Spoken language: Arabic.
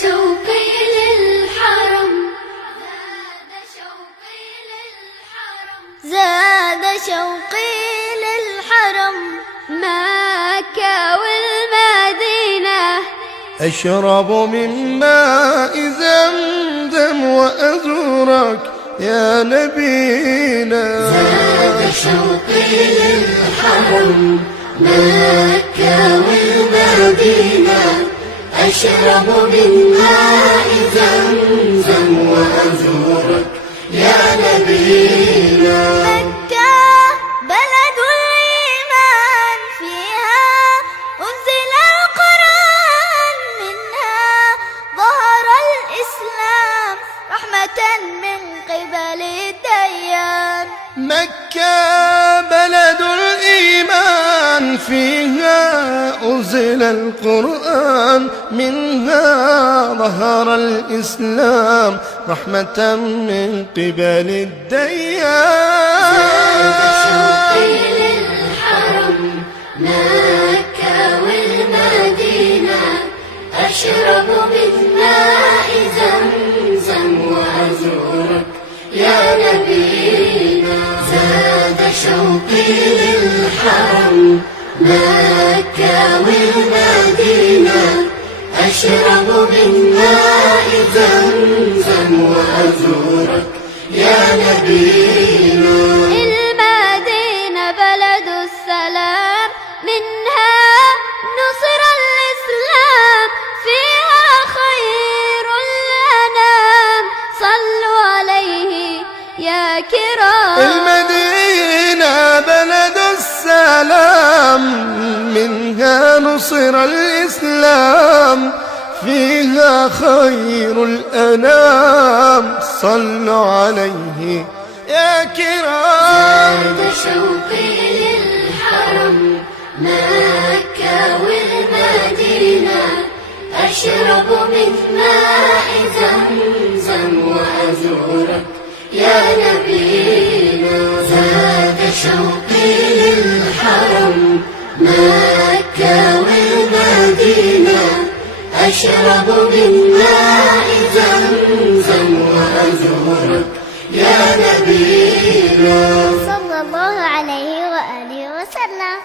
شوقي للحرم، زاد شوقي للحرم، مكة والمدينة. أشرب من ماء زمزم وأزورك يا نبينا. زاد شوقي للحرم، مكة والمدينة. أشرب من ماء زمزم وأزورك يا نبينا. مكة بلد الإيمان، فيها أنزل القرآن، منها ظهر الإسلام رحمة من قبل الديان. مكة بلد الإيمان، فيها أنزل القرآن، منها ظهر الإسلام رحمة من قبل الديان. زاد شوقي للحرم، مكة والمدينة. أشرب من ماء زمزم وأزورك يا نبينا. زاد شوقي للحرم، مكة والمدينة. أشرب من ماء زمزم وأزورك يا نبينا. المدينة بلد السلام، منها نصر الإسلام، فيها خير الأنام، صلوا عليه يا كرام. المدينة بلد السلام، منها نصر الإسلام، فيها خير الأنام، صلوا عليه يا كرام. زاد شوقي للحرم، مكة والمدينة. أشرب من ماء زمزم وأزورك يا نبينا. زاد شوقي للحرم، مكة والمدينة. أشرب من ماء زمزم وأزورك يا نبينا. صلى الله عليه وآله وسلم.